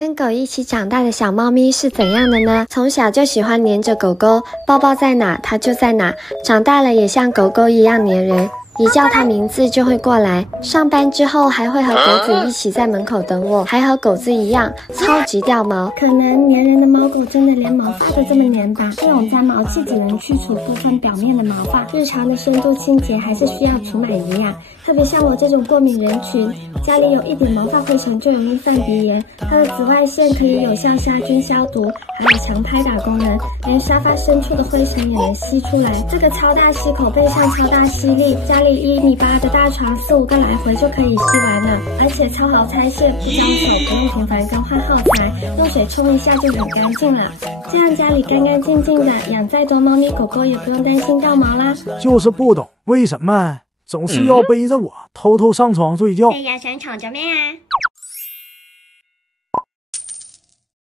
跟狗一起长大的小猫咪是怎样的呢？从小就喜欢黏着狗狗，抱抱在哪它就在哪，长大了也像狗狗一样黏人，一叫它名字就会过来。上班之后还会和狗子一起在门口等我，还和狗子一样超级掉毛。可能粘人的猫狗真的连毛发都这么粘吧？这种粘毛器只能去除部分表面的毛发，日常的深度清洁还是需要除螨仪呀。特别像我这种过敏人群，家里有一点毛发灰尘就容易犯鼻炎。它的紫外线可以有效杀菌消毒，还有强拍打功能，连沙发深处的灰尘也能吸出来。这个超大吸口背上超大吸力，家里1.8米的大床4、5个来回就可以吸完了，而且超好拆卸，不脏手，不用频繁更换耗材，用水冲一下就很干净了。这样家里干干净净的，养再多猫咪狗狗也不用担心掉毛啦。就是不懂为什么总是要背着我偷偷上床睡觉。这呀，想吵着咩啊？